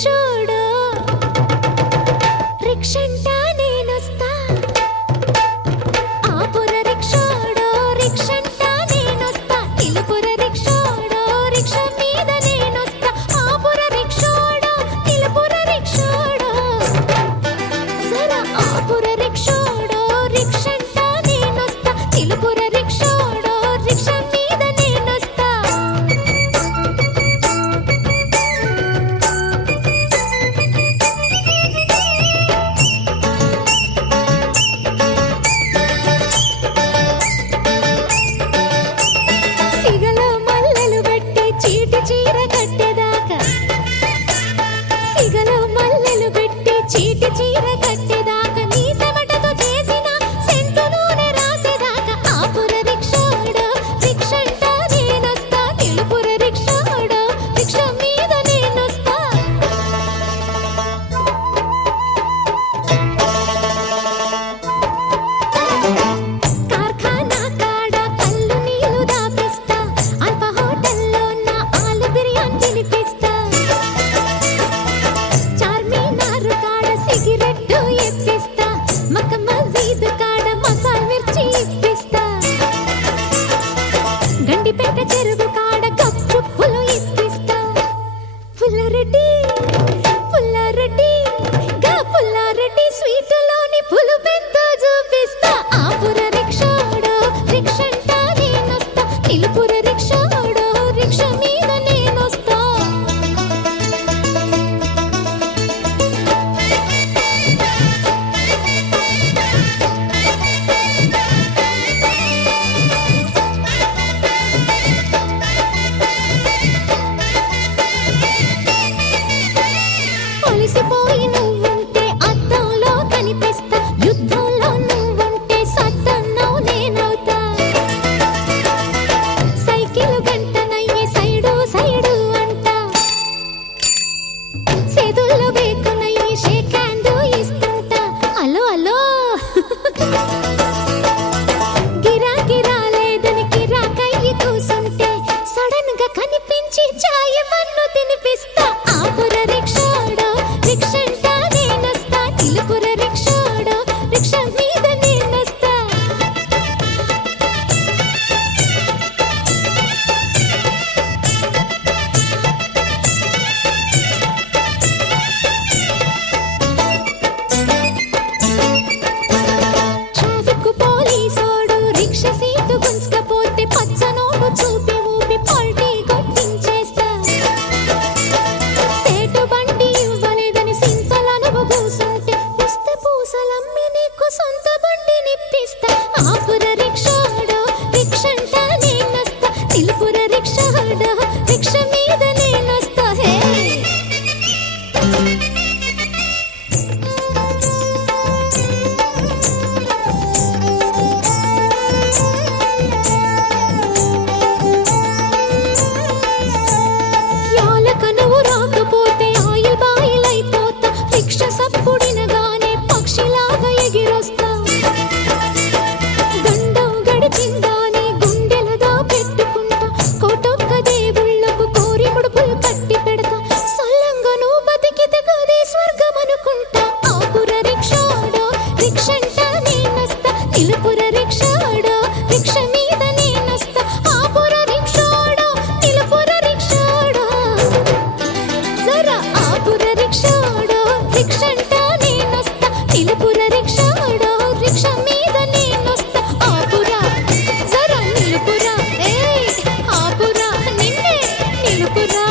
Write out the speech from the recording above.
రిక్షోడో రిక్షంటా నేనొస్తా ఆపుర రిక్షోడో రిక్షంటా నేనొస్తా నిలుపుర రిక్షోడో రిక్ష మీద నేనొస్తా ఆపుర రిక్షోడో నిలుపుర రిక్షోడో జరా ఆపుర రిక్షోడో రిక్షంటా నేనొస్తా నిలుపుర రిక్షోడో రిక్ష మీద నేనొస్తా సిగలో మల్లెలు పెట్టి చీటి చీర కట్టేదాకా సిగలో మల్లెలు పెట్టి చీటి చీర కట్టేదాకా నీ చెమటతో చేసిన సెంటు నూనె రాసేదాకా ఆపుర రిక్షోడో రిక్షంటా నేనొస్తా నిలుపుర రిక్షోడో రిక్ష మీద నేనొస్తా కార్ఖానా కాడ కళ్ళు నీళ్లు దాపిస్తా అల్ప హోటల్లో నా ఆలు బిర్యానీ తినిపిస్తా చార్మినార్ కాడ సిగరెట్టు ఇప్పిస్తా మక్క మసీద్ కాడ మసాల్ మిర్చి ఇప్పిస్తా గండిపేట చెరువు కాడ గప్చుప్పులు ఇప్పిస్తా పుల్లారెడ్డి పుల్లారెడ్డి గా పుల్లారెడ్డి స్వీటులోని పులుపెంతో చూపిస్తా ఆపుర రిక్షోడో రిక్షంటా నేనొస్తా నిలుపుర రిక్షోడో రిక్ష మీద నేనొస్తా అలసిపోయి నువ్వుంటే అద్దంలో కనిపిస్తా యుద్ధంలో నువ్వుంటే సద్దన్నం నేనవుతా సైకిల్ గంటనయ్యి సైడు సైడు అంటా చేతుల్లో వేకునయ్యి షేక్ హ్యాండ్ ఇస్తుంటా అలో అలో గిరా గిరా లేదని గిరాకయ్యి కూసుంటే సడన్ గా కనిపించి చాయ్ మన్ను తినిపిస్తా ఆపుర రిక్షోడో రిక్షంటా నేనొస్తా నిలుపుర రిక్షోడో రిక్ష మీద నేనొస్తా ట్రాఫిక్ పోలీసోడు రిక్ష సీటు గుంజకపోతే పచ్చ నోటు చూపి ఊపి పల్టీ కొట్టించేస్తా సేటు బండి ఇవ్వలేదని సింతలను కూసుంటే పుస్తే పూసలమ్మి నీకు సొంత బండి నిప్పిస్తా ఆపుర రిక్షోడో రిక్షంటా నేనొస్తా నిలుపుర రిక్షోడో రిక్ష మీద నేనొస్తా హే యాలక నువ్వు రాకపోతే ఆయిల్ బాయిల్ అయిపోతా రిక్ష సప్పుడినగానే పక్షిలాగా ఎగిరొస్తా గండం గడిచిందాని గుండెలదా పెట్టుకుంటా కోటొక్క దేవుళ్ళకు కోరి ముడుపులు కట్టి పెడతా సల్లంగా నువ్వు బతికితే గదే స్వర్గం అనుకుంటా ఆపుర రిక్షోడో రిక్షంటా నేనొస్తా నిలుపుర రిక్షోడో రిక్ష మీద నేనొస్తా ఆపుర రిక్షోడో నిలుపుర రిక్షోడో జరా ఆపుర రిక్షోడో రిక్షంటా నేనొస్తా నిలుపుర రిక్షోడో రిక్ష మీద నేనొస్తా ఆపుర జరా నిలుపుర ఏయ్ ఆపుర నిన్నే నిలుపురా